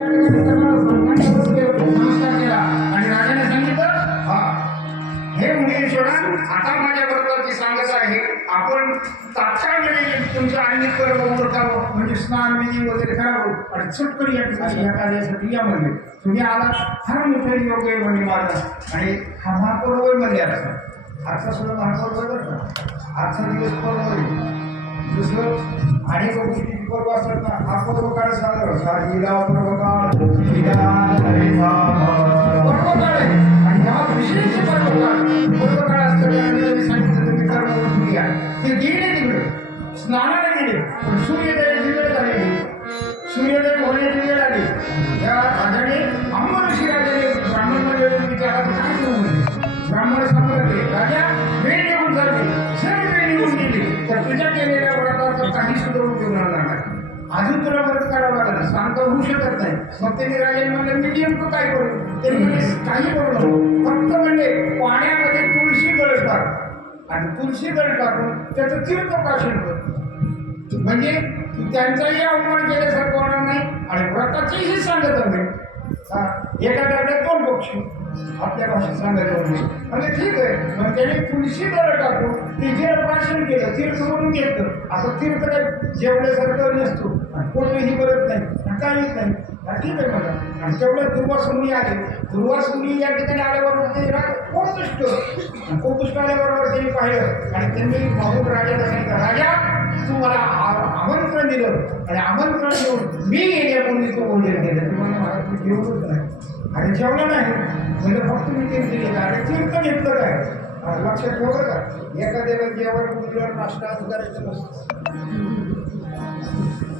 नमस्कार केला आणि राजाने सांगितलं, हा हे मुनीश्वरा, आता माझ्या बरोबरची सांगत आहे, आपण तात्काळ तुमचं आणि कर्म उरकावं, म्हणजे स्नान विधी वगैरे करावं आणि चटकन या ठिकाणी या कार्यासाठी या म्हणजे तुम्ही आला फार मोठे योग आहे म्हणजे माझा. आणि हा महापर्व म्हणजे आजचा सुद्धा महापर्व बरं का, आजचा दिवस पर्व आहे. दुसरं अनेक गोष्टी पर्व असतात ना, हा पर्व काळ साजरा साजीला पर्व काळ पर्व काळ आहे. आणि हा विशेष पर्व काळ असतं. सांगितलं तुम्ही कर्म घ्या, ते गेले तिकडे स्नानाला गेले, पण सूर्योदयाची वेळ झालेली, सूर्योदय होण्याची वेळ आली. त्या राजाने अंबऋषी राजाने ब्राह्मणाला विचारला काय करू म्हणजे. ब्राह्मण सांगले, राजा वेळ निघून झाली, सर्व वेळ निघून गेली, तर तुझ्या केलेल्या व्रताचा काही सुद्धा उपयोग होणार नाही. अजून तुला व्रत करावं लागलं, शांत होऊ शकत नाही. मग त्यांनी राजाने म्हणलं मी नेमकं काय करू. त्यांनी म्हणजे काही करू नको, फक्त म्हणजे पाण्यामध्ये तुळशी दळ टाक आणि तुळशी दळ टाकून त्याचं तीर्थप्राशन कर, म्हणजे त्यांचाही अवमान केल्यासारखं होणार नाही आणि व्रताचीही सांगत नाही. एका दगडात दोन पक्षी आपल्या भाषेत सांगायचं म्हणजे म्हणजे ठीक आहे. मग त्याने तुळशी दळ टाकून तिचे प्राशन केलं, तीर्थ म्हणून घेतलं. आता तीर्थ काय जेवढ्यासारखं नसतो, कोणीही करत नाही, काहीच नाही. ठीक आहे मला. आणि तेवढ्या दुर्वासुनी आले. दुर्वासुनी या ठिकाणी आल्याबरोबर ते कोपुष्ट आल्याबरोबर त्यांनी पाहिलं आणि त्यांनी माहून राजाला सांगितलं, राजा तू मला आमंत्रण दिलं आणि आमंत्रण देऊन मी येण्यापूर्वी तू भोजन केलं, तुम्हाला मला तू जेवणच नाही आणि जेवलं नाही म्हणजे फक्त मी तीर्थ घेतलं आणि तीर्थ घेतलं काय. लक्षात ठेवलं का, एखाद्याला जेवण मुलीवर नाश्ता करायचं नसतं.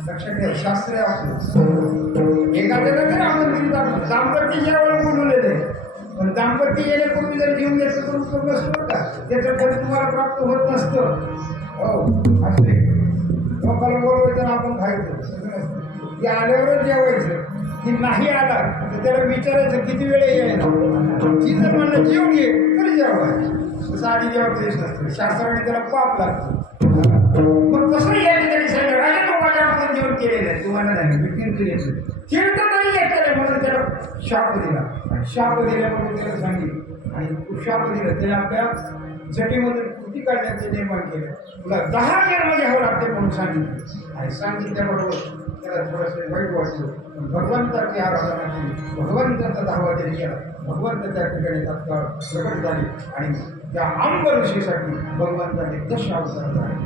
लक्षात ठेव, शास्त्र आपलं एखाद्याला जर आमंत्रित दाम्पत्य जेवण बोलवलेलं आहे, पण दाम्पत्य येण्यापूर्वी जर जेवून घेतलं तर उपयोग नसतो का, त्याचं फल तुम्हाला प्राप्त होत नसतं. हो असते लोकांना बोलवायचं आपण खायचं की आल्यावरच जेवायचं, की नाही आला तर त्याला विचारायचं किती वेळ यायला. ती जर म्हणलं जेवून घे तरी जेवायचं, तसं आधी जेवतेच नसतं. शास्त्राने त्याला पाप लागतं. मग तसं या ठिकाणी सांगितलं, राजा तो माझ्या आपण जेवण केलेलं आहे, तुम्हाला नाही मी तीर्थ घेतलं, तीर्थ तरी येतं म्हणून त्याला शाप दिला. आणि शाप दिल्यामुळे त्याला सांगितलं आणि शाप दिलं त्याला आपल्या जटीमधून कृती काढण्याचे निर्माण केलं. तुला 10 जन्म घ्यावं लागते म्हणून सांगितलं. आणि सांगितल्याबरोबर त्याला थोडंसं वाईट वाटलं. भगवंताची आराधना केली, भगवंताचा धावा त्यांनी केला. भगवंत त्या ठिकाणी तत्काळ प्रकट झाले आणि त्या आंब ऋषीसाठी भगवंताने 10 अवतार झाले.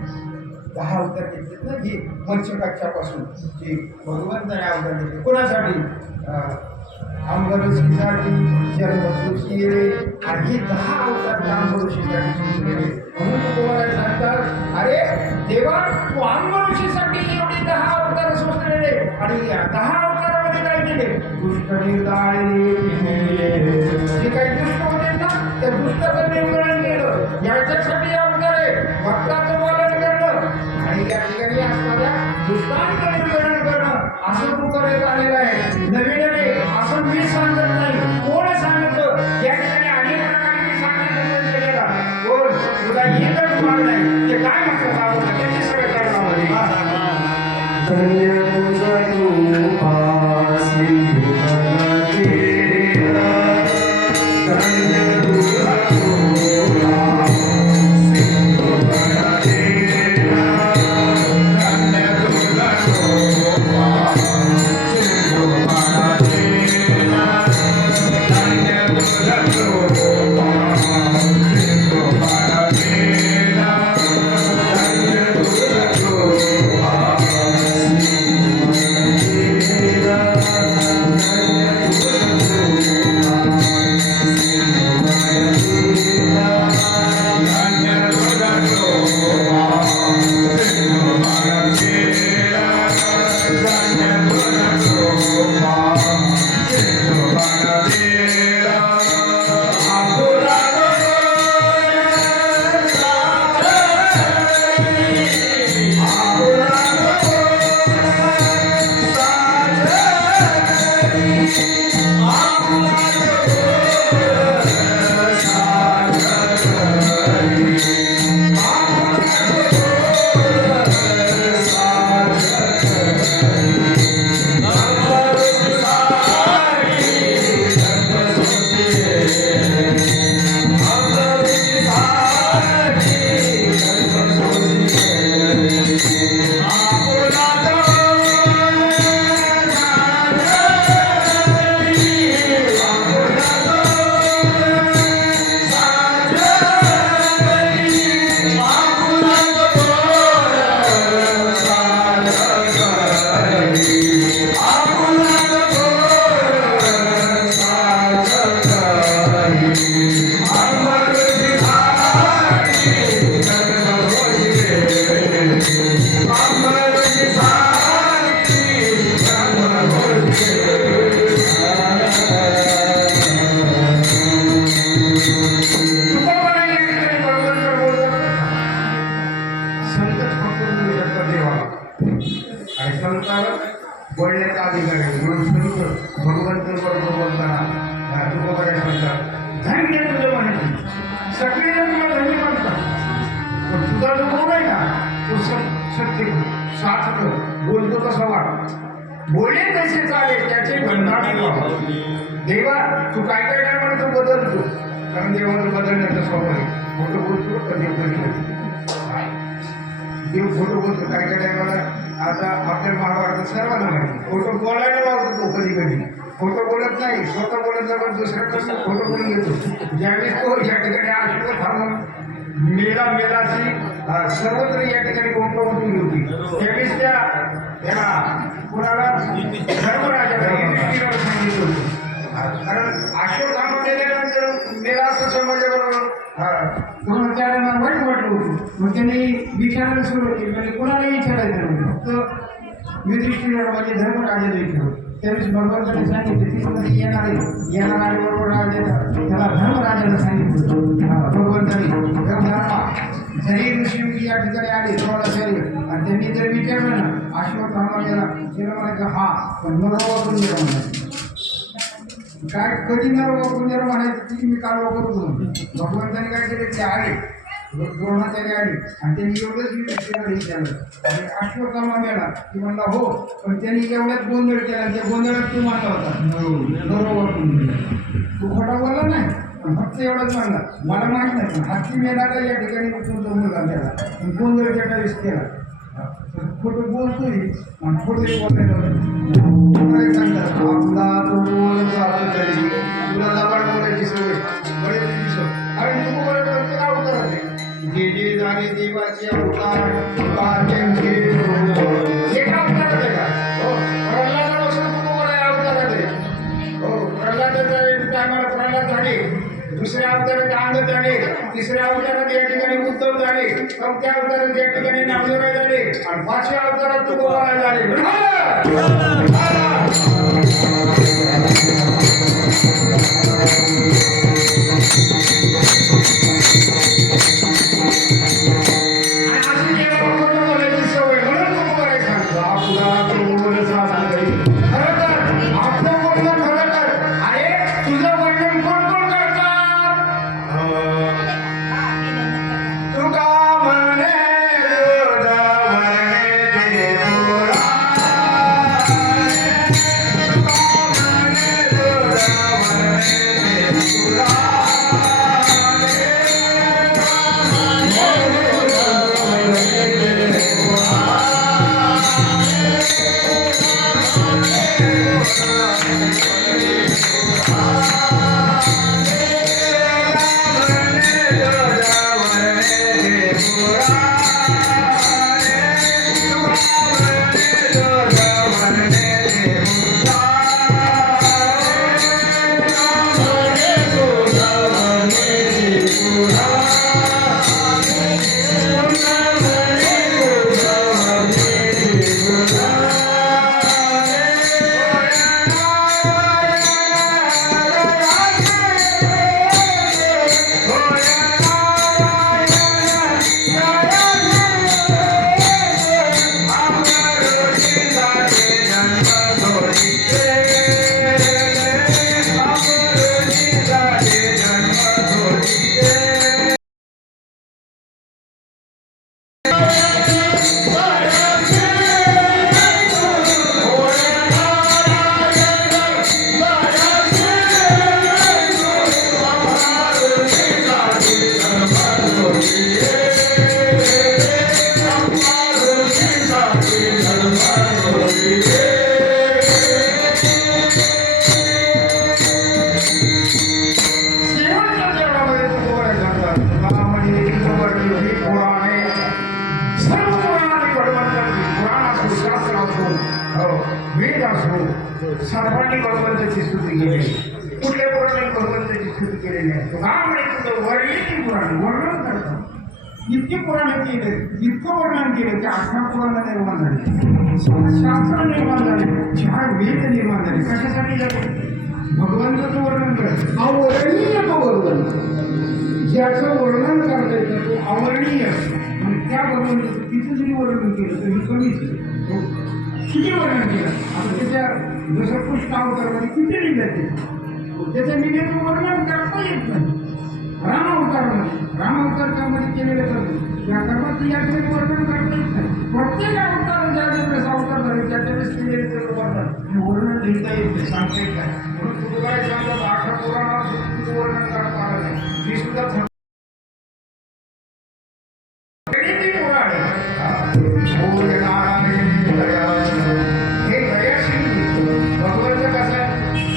10 अवतार घेतलेत ना, ही मत्स्यकाच्यापासून जी भगवंताने अवतार घेतले. कोणासाठी? आंबऋषीसाठी जन्मसूची गेले आणि ही 10 अवतार आंबऋषीसाठी गेले. म्हणून तुम्हाला सांगतात, अरे देवा तू आंबऋषीसाठी एवढी 10 अवतार सोसलेले आणि या 10 अवतारामध्ये काय केले? दुष्ट निर्दाळले, जे काही दुष्ट होते ना त्या दुष्टाचं निर्मूलन केलं. याच्यासाठी अवतार आहे, भक्ताचं पालन करणं आणि या ठिकाणी असणाऱ्या दुष्टांचं निर्मूलन करणं असं तू करत आलेलं आहे. नवीन आहे असं मी सांगत नाही. कोण सांगतो? या ठिकाणी अनेक प्रकारे मी सांगण्याचा प्रयत्न केला. कोण? तुला एकच मार्ग नाही, ते काय म्हटलं सांगू त्याची सगळं करण्यामध्ये भगवंत बरोबर बोलताना तुकोबा काय म्हणतात, धन्य तुझं म्हणत. सगळेजण तुला धन्य म्हणतात, पण तुझा जो बोल आहे ना तो सत्य साच बोलतो तसा वाट, बोले तसे चाले त्याचे बंधाने. देवा तू काय काय टायमाला तो बदलतो, कारण देवाला बदलण्याचा स्वभाव आहे. खोटं बोलतो कधी कधी देव खोटं बोलतो काय काय टायमाला. आता आपल्या महाभारतात सर्वांना माहिती खोटं बोलायला लावतो तो कधी कधी. खोटं बोलत नाही, स्वतः बोलत नाही, पण दुसऱ्याकडनं खोटं बोलून घेतो. ज्यावेळेस तो या ठिकाणी आश्रम थांबून मेलाची सर्वत्र या ठिकाणी गोंपवून होती, त्यावेळेस त्या कुणाला धर्मराजाला युधिष्ठिराला सांगितलं होतं. कारण अश्वत्थामा गेल्यानंतर मेला असं समजल्याबरोबर द्रोणाचार्यांना वाईट वाटलं होतं. मग त्यांनी विचारायला सुरुवात केली, म्हणजे कोणालाही विचारायचं नाही, फक्त युधिष्ठिराला म्हणजे धर्मराजाला विचारलं. त्यावेळेस भगवंताने सांगितलं तिथे येणार आहे बरोबर त्याला धर्मराजाला सांगितलं भगवंताने, धर्मा जरी ऋषी या ठिकाणी आले द्रोणाचार्य आणि त्यांनी जर विचारलं ना अश्वत्थामाला तिला म्हणायचं हा, पण नरोवाकडून गेला म्हणायचं. काय कधी नरोवाकडून गेला म्हणायचं की मी काल करतो. भगवंताने काय केले, ते आले द्रोणाचार्य आले आणि त्यांनी एवढंच विचारलं आणि अश्वत्थामा गेला की म्हणला हो, पण त्यांनी एवढ्याच गोंधळ केला, त्या गोंधळात तू मानला होता नरोवाकडून गेला. तू खोटा बोलला नाही, फक्त एवढंच म्हणला मला माहीत नाही, पण हत्ती मेला या ठिकाणी तुमचा मुलगा गेला गोंधळ त्यावेळेस केला. खोटं बोलतोय आणि खोटे बोलायला सांगतात आपला तो बोल तरी तुला लबाड बोलायची सवय बरेच दिवस. अरे तू बरं प्रत्येक अवतारात आहे, जे जे झाले देवाचे अवतार एका अवतारात आहे का? हो, प्रल्हादापासून तू बरं अवतारात आहे. हो, प्रल्हादाच्या टायमाला प्रल्हाद झाले, दुसऱ्या अवतारात अंग झाले, तिसऱ्या अवतारात या ठिकाणी उद्धव झाले, चौथ्या अवतारात या ठिकाणी नामदेवराय झाले आणि पाचव्या अवतारात तुकोबा झाले. सर्वांनी भगवंताची स्तुती केली. कुठल्या पुराणाने भगवंताची स्तुती केलेली आहे? वर्णन करतात. इतके पुराण केले, इतकं वर्णन केलं की 18 पुराण निर्माण झाले, शास्त्र निर्माण झाले, 4 वेद निर्माण झाले. कशासाठी झाले? भगवंताचं वर्णन करत. अवर्णीय तो वर्णन, ज्याचं वर्णन करता येतं तो अवर्णीय. आणि त्या भगवंताचं किती जरी वर्णन केलं तरी कमीच. किती वर्णन केलं? आता त्याच्या जसं कृष्ण अवतारमध्ये किती निघायचे त्याच्या निघेचं वर्णन करता येत नाही. राम अवतारामध्ये केलेले कर्म या कर्माचं याचे वर्णन करता येत नाही. प्रत्येक अवतार ज्या वेळेस अवतार झाले त्याच्या वेळेस केलेले त्याचं वर्णन लिहिता येत नाही, सांगता येत नाही. म्हणून तुझं काय सांगतात 8 पुराणात तुझं वर्णन करता आलं नाही. ही सुद्धा पुराण हे दयाशिंदू भगवंत कसं आहे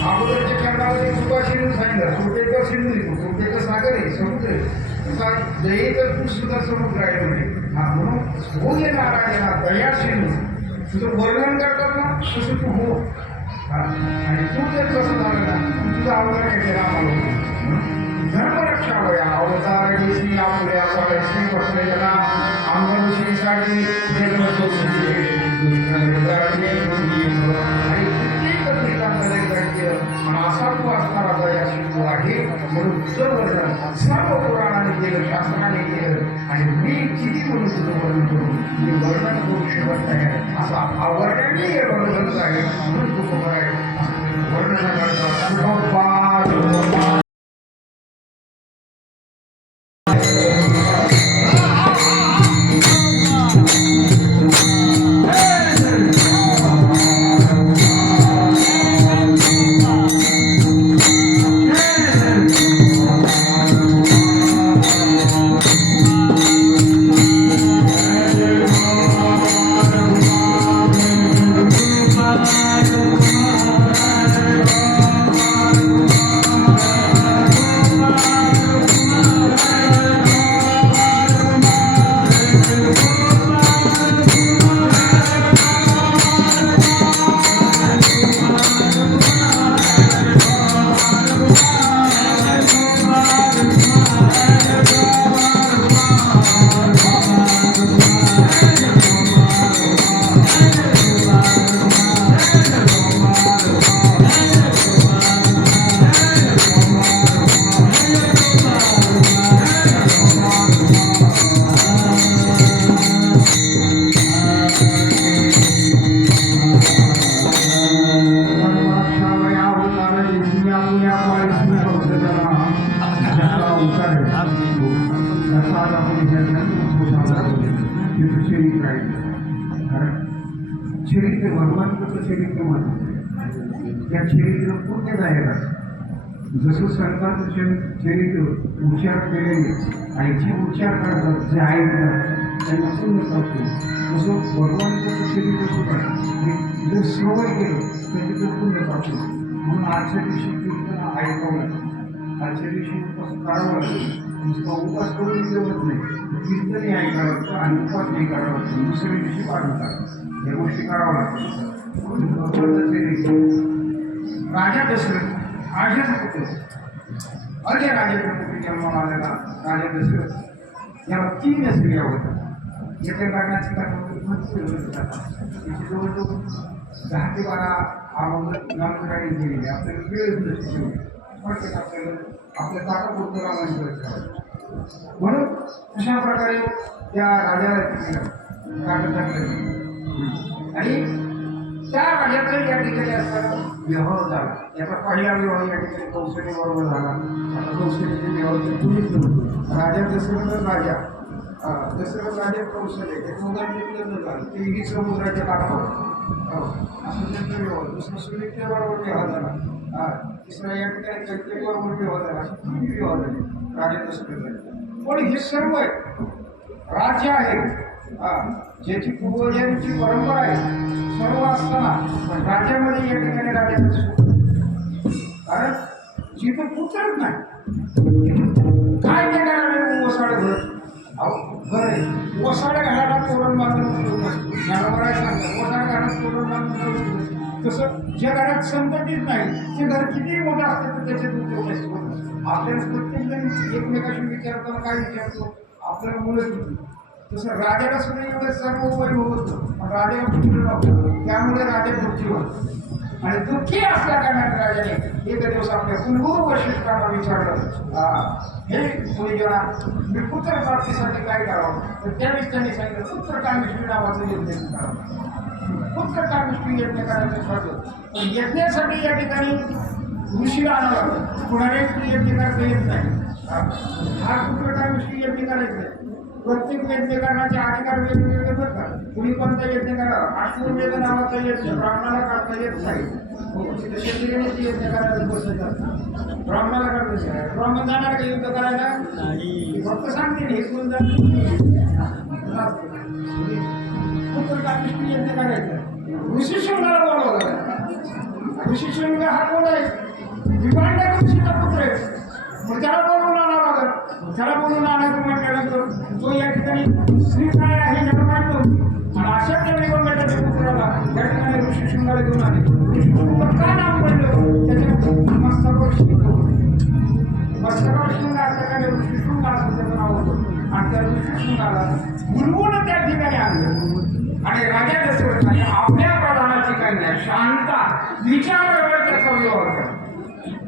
अगोदरच्या खंडामध्ये कृपा शिंदू सांगितलं. कृपेचं सिंधू कृपेचं सागर आहे, समुद्र आहे. दयेचं तू सुद्धा समुद्र आहे म्हणजे म्हणून हो ये नारायणा दया सिंधू तुझं वर्णन करतात ना तसं तू हो. आणि तू जर कसं झालं ना तुझं अवतार आहे रामाला धर्मरक्षावया अवतार देशी आपल्या श्री भक्तजना अंगरुषीसाठी असा तू असणारा दया शिंदू आहे. म्हणून तुझं वर्णन सर्व पुराणाने केलं, शास्त्राने केलं आणि मी किती म्हणून तुझं वर्णन करू मी वर्णन करू शकत नाही. असा अवर्णनीय वर्णन आहे म्हणून तू खबर आहे असं वर्णन करतात. चरित्र भगवंताचं चरित्र म्हणतात त्या चरित्र पूर्ण जायला जसं संतांचं चरित्र उच्चार केलेले आणि जे उच्चार करतात जे ऐकतात त्यांना पूर्ण करतो तसं भगवंताचं चरित्र सुद्धा जे सवय केलं त्याचे ते पूर्ण करतो. म्हणून आजच्या दिवशी कीर्तन ऐकावं लागतं. आजच्या दिवशी कसं करावं लागतं. नुसता उपास करून जमत नाही, कीर्तनही ऐकावं लागतं आणि उपास नाही करावं लागतं. दुसऱ्या दिवशी पाठवतात या गोष्टी करावं लागतात. राजा दशरथ आजच होतो अजय राजेप्रती जन्म आलेला राजा दशरथ याला 3 स्त्रिया होत्या. एका लग्नाची जवळजवळ 10 ते 12 नामकरणी केलेली आपल्याला वेळ नसते आपल्या ताकापुरतं रामायण. म्हणून अशा प्रकारे त्या राजाला आणि त्या राजाचा या ठिकाणी असताना विवाह झाला. याचा पहिला विवाह या ठिकाणी कौशल्य बरोबर झाला. आता कौशल्याचे विवाह राजा दशरथ राजा कौशल्य ते लग्न झालं तेही समुद्राच्या काठावर असं त्यांचा विवाह. दुसरा सुमित्रे बरोबर विवाह झाला. तिसरा या ठिकाणी कैकेयी बरोबर विवाह झाला. असे 3 विवाह झाले राजा दशरथ. पण हे सर्व राज्य आहे ज्याची पूर्वजांची परंपरा आहे सर्व असताना पण राज्यामध्ये या ठिकाणी राजाचं कारण जिथं पुत्रच नाही काय ते करावे ओसाडे घर ओसाडे घराला तोरण बांधून ज्ञानोबराय सांगतात ओसाडे घरात तोरण बांधून तसं ज्या घरात संततीच नाही ते घर किती मोठं असतं तर त्याच्यात उपयोग असतो. आपल्याला प्रत्येक जण एकमेकाशी विचारताना काय विचारतो आपल्याला मुलं किती तसं राजाला सुद्धा एवढं सर्व उपयोग होतं पण राजाला पुत्र नव्हतं त्यामुळे राजा दुःखी होतो. आणि दुःखी असल्या कारणाने राजाने एक दिवस आपल्या कुलगुरू वशिष्ठांना विचारलं हे मुलीजना मी पुत्र प्राप्तीसाठी काय करावं तर त्यावेळेस त्यांनी सांगितलं पुत्र कामेश्वरी नावाचं यज्ञ करावं. पुत्र कामिष्टी यज्ञ करायचं ठरलं. पण यज्ञासाठी या ठिकाणी ऋषीला आणावं लागतं. कुणालाही यज्ञ करता येत नाही. हा पुत्र कामिष्टी यज्ञ करायचं आहे. प्रत्येक यज्ञ करण्याचे अधिकार वेगवेगळे बघतात. कुणी कोणता यज्ञ करावा, अश्वमेध नावाचा यज्ञ ब्राह्मणाला करता येत नाही. शेतकऱ्याने यज्ञ करायला बसत असतात. ब्राह्मणाला करता येत. ब्राह्मण जाणार का युद्ध करायला? फक्त सांगते हे सुंदर पुत्र कामिष्टी यज्ञ करायचं. ऋषीशृंगाला बोलावलं. ऋषीशृंग हा कोण आहे? विभांडक ऋषीचा पुत्र आहे. मग त्याला बोलवून आणावं लागत. त्याला बोलवून आणायचं म्हटल्यानंतर तो या ठिकाणी स्त्री काय आहे ह्याला मानतो. आणि अशा त्या विभांडाच्या पुत्राला या ठिकाणी ऋषीशृंगाला घेऊन आले. ऋषीशृंग का नाव पडलं? त्याच्या मस्तकावर शिंग, मस्तकावर शिंग असल्याने ऋषीशृंग असं त्याचं नाव होतं. आणि त्या ऋषीशृंगाला गुणगुण त्या ठिकाणी आणलं. आणि राजा दशरथाने आपल्या प्रधानाची कन्या शांता तिच्याबरोबर त्याचा विवाह केला.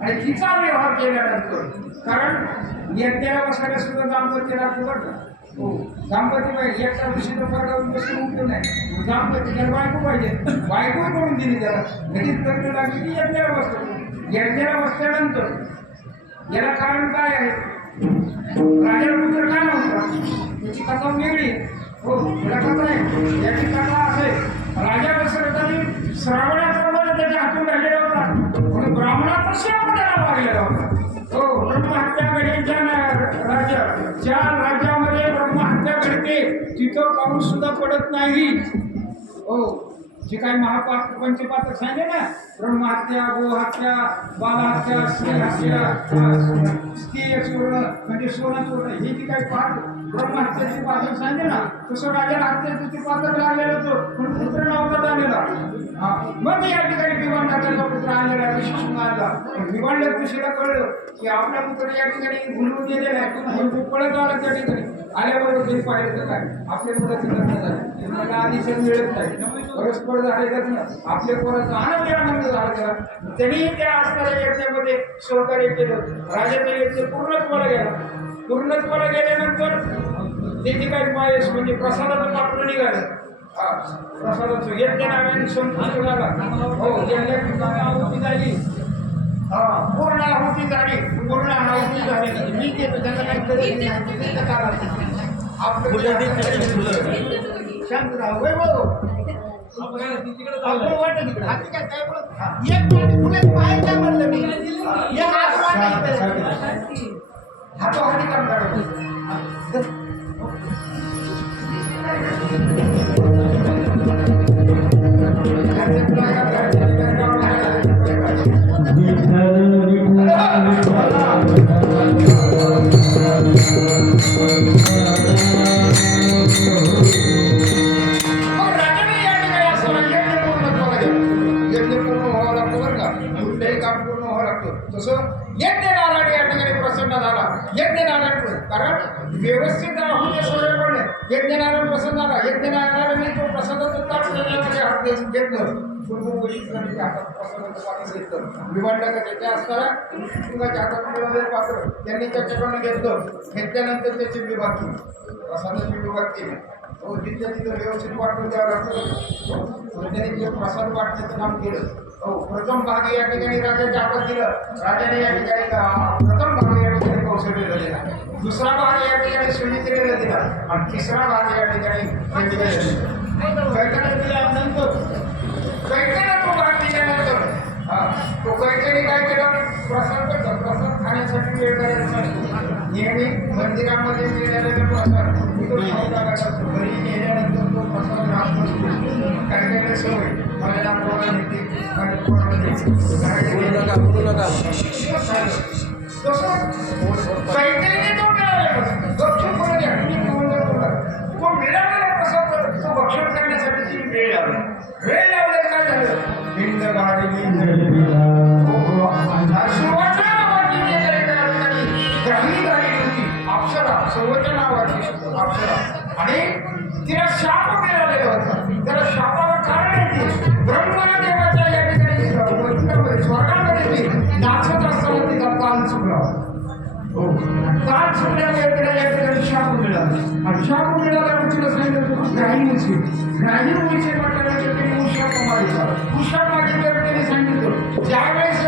आणि तिचा व्यवहार केल्यानंतर, कारण यज्ञाला बसायला सुद्धा दाम्पत्य लागतं बरं का. हो, दाम्पत्य पाहिजे. एकटा ऋषीचा वर्गावरून बसून उपयोग नाही. दाम्पत्य त्याला बायको पाहिजे. बायको करून दिली त्याला. लगेच लग्न लागली की यज्ञाला बसतो. यज्ञाला बसल्यानंतर याला कारण काय आहे? राजाला पुत्र काय नव्हता, त्याची कथा वेगळी. हो, त्याला कथा आहे. याची कथा असे, राजा दशरथाने श्रावणाचा मध्ये त्याच्या हातून राहिलेला होता. म्हणून ब्राह्मणाचा शाप त्याला लागलेला होता. हो, ब्रह्महत्या घडली ज्या राज्यामध्ये ब्रह्महत्या घडते तिथं पाऊस सुद्धा पडत नाही. हो, जे काही पंचपातक सांगले ना, ब्रह्महत्या, गोहत्या, बालहत्या, स्त्रीहत्या, स्त्रीय चोरण म्हणजे सोनं चोरण, हे जी काही पाच ब्रह्महत्याचे पातक सांगले ना, तसं राजाला हत्याचं ते पातक लागलेलं होतं. पण पुत्र नव्हता झालेला. मग या ठिकाणी विभांडकाचा पुत्र आणलेला ऋषीशृंग आणला. विभांडक ऋषीला कळलं की आपला पुत्र या ठिकाणी भुलवून गेलेला आहे. पळत आला त्या ठिकाणी. आल्याबरोबर त्यांनी पाहिलं तर काय, आपल्या मुलाचं लग्न झालं. मला आधीच मिळत नाही. परस्पर झाले लग्न. आपल्या पोराचा आनंद झाला त्याला. त्यांनी त्या असणाऱ्या यज्ञामध्ये सहकार्य केलं. राजाचा यज्ञ पूर्णत्वाला गेला. पूर्णत्वाला गेल्यानंतर ते जे काही पायस म्हणजे प्रसादाचं पात्र निघालं. प्रसादाचं यज्ञ नावाने संपूर्ण झाला. हो, यज्ञाची आहुती झाली. पूर्ण आहुती झाली. पूर्ण आहुती झाली. मी देतो त्याला काही शांत राहा. वय भाऊ वाटत तिकडे हाती काय काय बोलत एक पुढे पाय काय म्हणलं मी एक हात हाती काम करायचं. कारण व्यवस्थित आहुती सोडले पडले. यज्ञनारायण प्रसन्न झाला. यज्ञनारायणाने तो प्रसादाचा ताट हात घेतलं. हातात प्रसादाचं पात्र घेतलं. विभांडकाच्या त्याच्या असताना ऋषीशृंगाच्या हातात मिळवलेलं पात्र त्यांनी त्याच्याकडून घेतलं. घेतल्यानंतर त्याची विभाग केली. प्रसादाची विभाग केली. हो, तिथल्या तिथं व्यवस्थित वाटून द्यावं लागतं. त्यांनी जे प्रसाद वाटण्याचं काम केलं. हो, प्रथम भाग या ठिकाणी राजाच्या हातात दिलं. राजाने या ठिकाणी प्रथम भाग या ठिकाणी कौशल्य दिला. दुसरा भाग या ठिकाणी सुमित्रेला दिला. आणि तिसरा भाग या ठिकाणी कैकेयीला दिल्यानंतर कैकेयीला तो भाग दिल्यानंतर तो कैकेयीने काय केलं? प्रसाद खाण्यासाठी वेळ करायचा असतो. नेहमी मंदिरामध्ये मिळालेला प्रसाद घरी नेल्यानंतर तो प्रसाद राहत नसतो. कैकेयीला सवय मला पोळा देते, माझ्या पोळाला देते. तसं कैकेयीने तो तो मिळालेला प्रसाद तो भक्षण करण्यासाठी वेळ लावला. वेळ लावले काय झालं? हिंद गाडी सुरुवातीला ग्रामी गाडी होती अप्सरा, सर्वच्या नावाची अप्सरा. आणि तिला शाप मिळालेला होता. त्याला शापाला कारण येते ब्रह्मदेवाच्या या ठिकाणी स्वर्गामध्ये नाचत असताना तिचा काल चुकला. हो, ताट सुटल्यामुळे त्याला या ठिकाणी शाप मिळाला आणि शाप मिळाल्यावर तिला सांगितलं ग्राही उंची म्हटल्यानंतर त्यांनी उशाप मागितला. उशाप मागितल्यावर त्यांनी सांगितलं ज्यावेळेस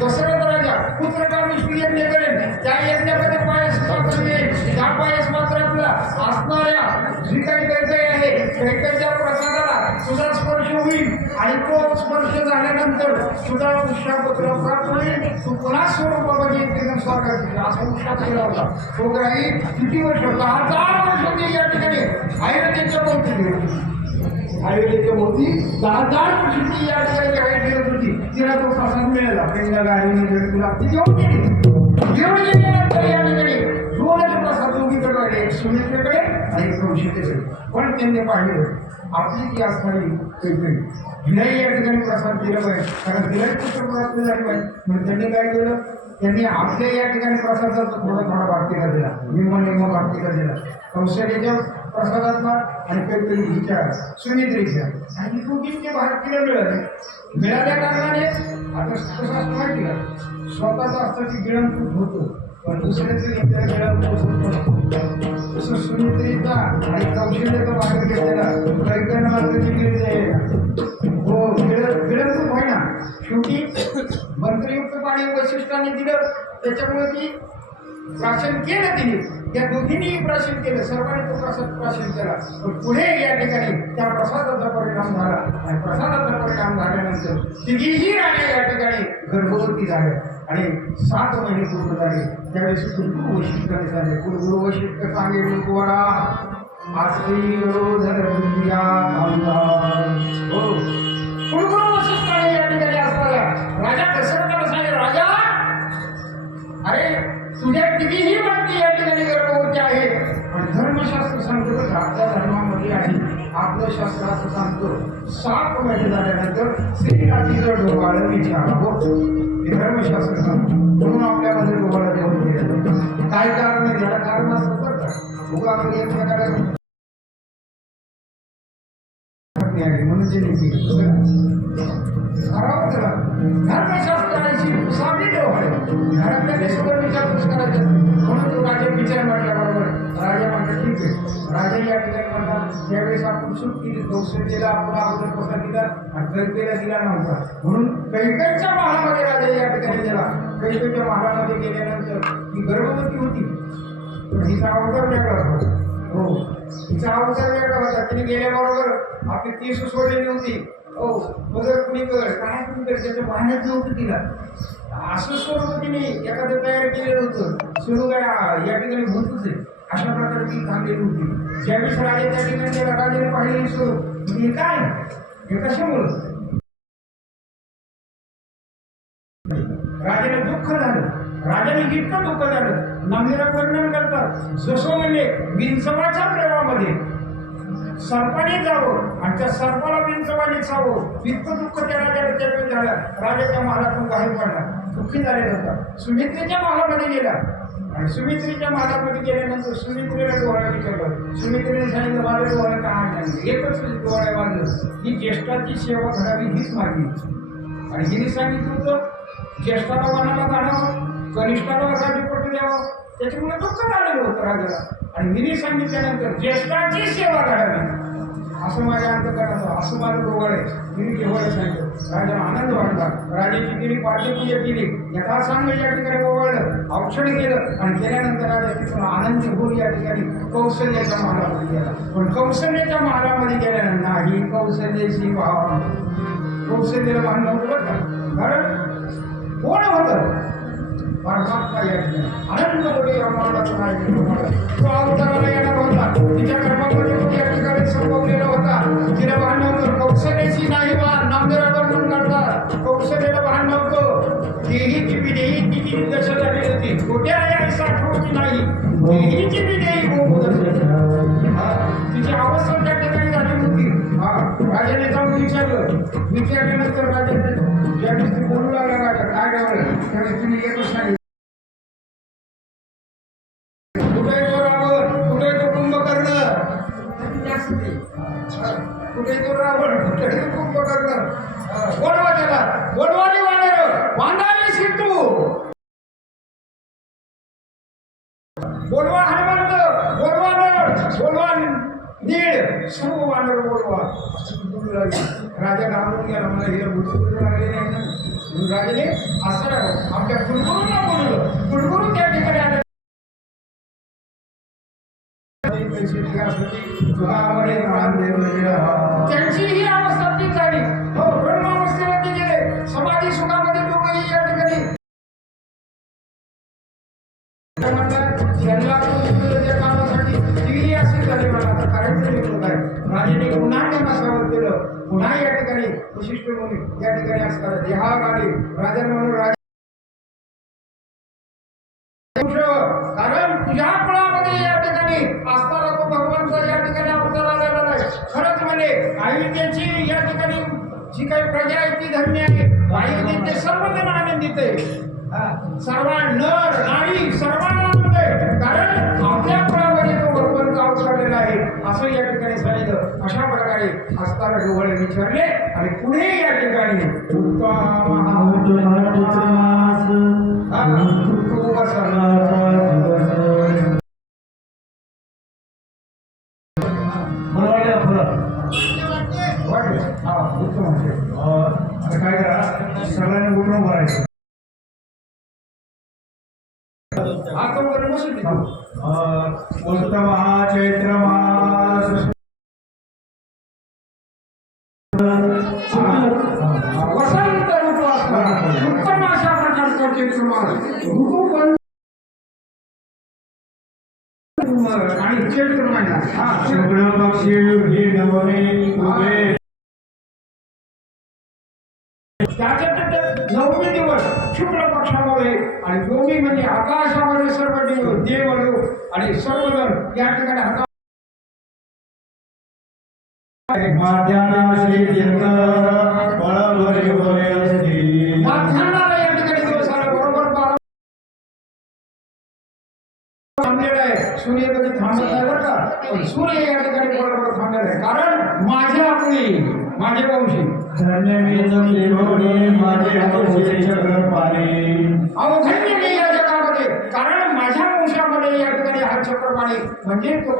दशरथ राजा पुत्रकामेश्वरी यज्ञ करेल त्या यज्ञामध्ये पायस पात्र येईल. त्या पायस पात्रातला असणाऱ्या जी काही कैकई आहे कैकईच्या प्रसादाला तुझा स्पर्श होईल आणि तो स्पर्श झाल्यानंतर तुझा उशाप तुला प्राप्त होईल. तू पुन्हा स्वरूपामध्ये एकदम स्वागत केलं असा उशाप केला होता. तो ग्राही किती वर्ष होता? 1000 वर्ष ते या ठिकाणी आयुर्वेदाच्या बोलते आयुर्वेदाच्या मोती 10,000 वर्ष ती या ठिकाणी काय करत होती. तिला तो प्रसाद मिळाला. पहिल्या गाडीने तुला ती घेऊन गेली. घेऊन गेल्यानंतर या ठिकाणी दोनच प्रसाद दोघीकडे राहिले, एक सुमित्रेकडे आणि एक कौशिकेकडे. पण त्यांनी पाहिलं आपली ती असणारी कैकई हिलाही या ठिकाणी प्रसाद दिला पाहिजे कारण तिलाही पुत्र प्राप्त झाले पाहिजे. म्हणून त्यांनी काय केलं त्यांनी आपल्या या ठिकाणी प्रसादाचा थोडा भारतीला दिला. निम्म भारतीला दिला. कौशल्याच्या प्रसादातला आणि कैकई हिच्या सुमित्रेच्या आणि दोघींचे भारतीला मिळाल्या कारणाने आता कसं असं माहिती का स्वतःचा असतं की गिळंकृत होतो पण दुसऱ्याचं इतर गिळंकृत तसं सुमित्रेचा आणि कौशल्याचा मार्ग घेतलेला कैकईनं मात्र ती गिळ हो गिळंकृत होय ना. शेवटी मंत्रयुक्त पाणी वैशिष्ट्याने दिलं त्याच्यामुळे ती प्राशन केलं तिने. त्या दोघींनीही प्राशन केलं. सर्वांनी तो प्रसाद प्राशन केला. पण पुढे या ठिकाणी त्या प्रसादाचा परिणाम झाला आणि प्रसादाचा परिणाम झाल्यानंतर तिघीही राण्या या ठिकाणी गर्भवती झाल्या आणि 7 महिने पूर्ण झाले. त्यावेळेस कुलगुरू वैशिष्ट्याने झाले. कुलगुरू वैशिष्ट सांगे कुवारा आश्री धर हो कुलगुरू वैशिष्ट्याने या ठिकाणी असणारा राजा दशरथाला सांगे राजा अरे तुझ्या कितीही व्यक्ती या ठिकाणी गर्भवती आहे आणि धर्मशास्त्र सांगतो तर आपल्या धर्मामध्ये आहे. आपलं शास्त्र असं सांगतो 7 महिने झाल्यानंतर श्रीरातीचं डोबाळं विचारावं हे धर्मशास्त्र सांगतो. म्हणून आपल्यामध्ये डोबाळा देऊन केलं काय कारण आहे ज्याला कारण असतं बरं का उगा आपण एक प्रकारे म्हणून ते धर्मशास्त्राची साधी डोळे घरातल्या देशावर विचारपूस करायचे म्हणून तो राजा विचार म्हटल्याबरोबर राजा म्हणतात ठीक आहे. राजा या ठिकाणी म्हणतात ज्यावेळेस आपण चूक केली कौशल्याला आपण अगोदर कसा दिला आणि कैकेयीला दिला नव्हता म्हणून कैकेयीच्या महालामध्ये राजा या ठिकाणी गेला. कैकेयीच्या महालामध्ये गेल्यानंतर ती गर्भवती होती पण हिचा अवतार वेगळा होता. हो हिचा अवतार वेगळा होता. तिने गेल्याबरोबर आपली केस सोडलेली होती. हो बघर कुणी कर काय कुणी कर त्याचं पाहण्यात नव्हतं तिला. असं स्वरूप तिने एखादं तयार केलेलं होतं. सुरू काय या ठिकाणी भूतच आहे अशा प्रकारे ती थांबलेली होती. ज्यावेळेस राजा त्या ठिकाणी गेला राजाने पाहिलेली स्वरूप हे काय हे कशामुळं राजाने दुःख झालं. राजाने इतकं दुःख झालं नामदेव वर्णन करतात जसं म्हणजे बिनसवाच्या प्रेमामध्ये सर्पाने जावं आणि त्या सर्पाला बिनसवाने चावं इतकं दुःख त्या राजाला त्यावेळी झालं. राजाच्या महालातून बाहेर पडला दुःखी झालेला होता. सुमित्रेच्या महालामध्ये गेला आणि सुमित्रेच्या महालामध्ये गेल्यानंतर सुमित्रेला डोळा विचारलं. सुमित्रेने सांगितलं माझ्या डोळ्याला काय नाही एकच डोळ्या माझं ही ज्येष्ठाची सेवा करावी हीच मागणी आणि हिने सांगितलं होतं ज्येष्ठाला वनाला काढावं कनिष्ठाला राज्यपट्टी द्यावं. त्याच्यामुळे दुःख झालेलं होतं राजाला आणि हिने सांगितल्यानंतर ज्येष्ठाची सेवा करावी असं माझ्या अंतकरणाचं असं माझं डोळ आहे. तिने केवळ सांगितलं. राजाला आनंद वाटला. राजाची तिने पाठपूजा केली. यथासांग या ठिकाणी ओवाळलं औषध केलं आणि केल्यानंतर राजा तिथून आनंद होऊन या ठिकाणी कौशल्याच्या महालामध्ये गेला. पण कौशल्याच्या महालामध्ये गेल्यानंतर नाही कौशल्याची भाव कौशल्याला भान नव्हतं बरं का. कारण कोण होतं परमात्मा या ठिकाणी आनंद होते. तो अवताराला येणार होता तिच्या कर्मामध्ये या ठिकाणी संपवलेला होता. तिला भान नव्हतं. कौशल्याची नाही भान नामदेव वर्णन करतात. कौशल्याला भान नव्हतं. देही ती विदेही तिची दशा झाली होती. कुठे आहे साठवची नाही देहीची विदेही तिची अवस्था त्या ठिकाणी झाली होती. राजाने जाऊन विचारल्यानंतर राजाने ज्यावेळेस ते बोलू लागला राजा काय गावलं त्यावेळेस तिने एकच सांगितलं कुठे तो रावण कुठे तो कुंभकर्ण कुठे तो रावण कुठे तो कुंभकर्ण बोलवा त्याला बोलवाने वानर वांदाने सिद्धू सर्व वानर बोलवा असं बोलू लागले. राजा घाबरून गेला, मला हे बुद्धी बोलू लागले नाही ना. म्हणून राजाने असं आमच्या कुलगुरूंना बोलवलं. कुलगुरू त्या ठिकाणी आले. त्यांची ही अवस्था ती झाली. हो, ब्रह्मावस्थेला ते गेले. समाधी सुखामध्ये दोघंही या ठिकाणी त्या कामासाठी तीही असे झाले. मला आता करायचं निवडत आहे. राजाने पुन्हा त्यांना सावध केलं. पुन्हा या ठिकाणी विशिष्ट म्हणून या ठिकाणी असतात देहावर आले. राजा म्हणून राजा कारण तुझ्या कुळामध्ये या ठिकाणी असताना तो भगवानचा या ठिकाणी अवतार आलेला नाही. खरंच म्हणे अयोध्येची या ठिकाणी जी काही प्रजा आहे ती धन्य आहे. अयोध्येचे सर्वजण आनंदित आहे. सर्व नर नारी सर्वांना आनंद आहे. कारण आपल्या कुळामध्ये तो भगवानचा अवतरलेला आहे असं या ठिकाणी सांगितलं. अशा प्रकारे असताना डोळे विचारले आणि पुढे या ठिकाणी आता काय करा, सगळ्यांनी उठून भरायचं. आता वगैरे बसून चैत्र मास वसंत ऋतू असतात. उत्तम अशा प्रकारचा चैत्र मास ऋतू पण आणि चैत्र महिना शुक्ल पक्षी ही नवमी त्याच्यात 9 दिवस शुक्ल पक्षामध्ये आणि नवमी म्हणजे आकाशामध्ये सर्व देव आणि सर्वजण या ठिकाणी माध्यान्हाला या ठिकाणी दिवस आला बरोबर 12 थांबलेला आहे. सूर्य कधी थांबत नाही बरं का, पण सूर्य या ठिकाणी बरोबर थांबलेला आहे. कारण माझ्या मुली माझे वंशी धन्य मी माझे अहो धन्य मी या जगामध्ये. कारण माझ्या वंशामध्ये या ठिकाणी हा चक्रपाणी म्हणजे तो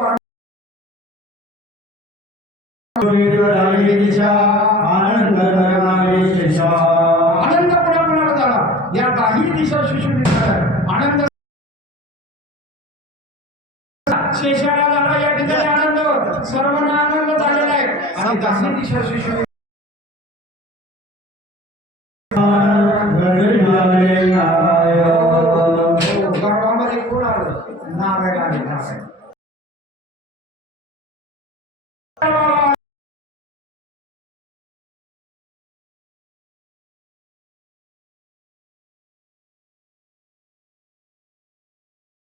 आनंद पुन्हा झाला. या काही दिशा सुशोभित आनंद शेषाला झाला. या ठिकाणी आनंद सर्वांना आनंद झालेला आहे आणि काही दिशा सुशोभित Hallelujah.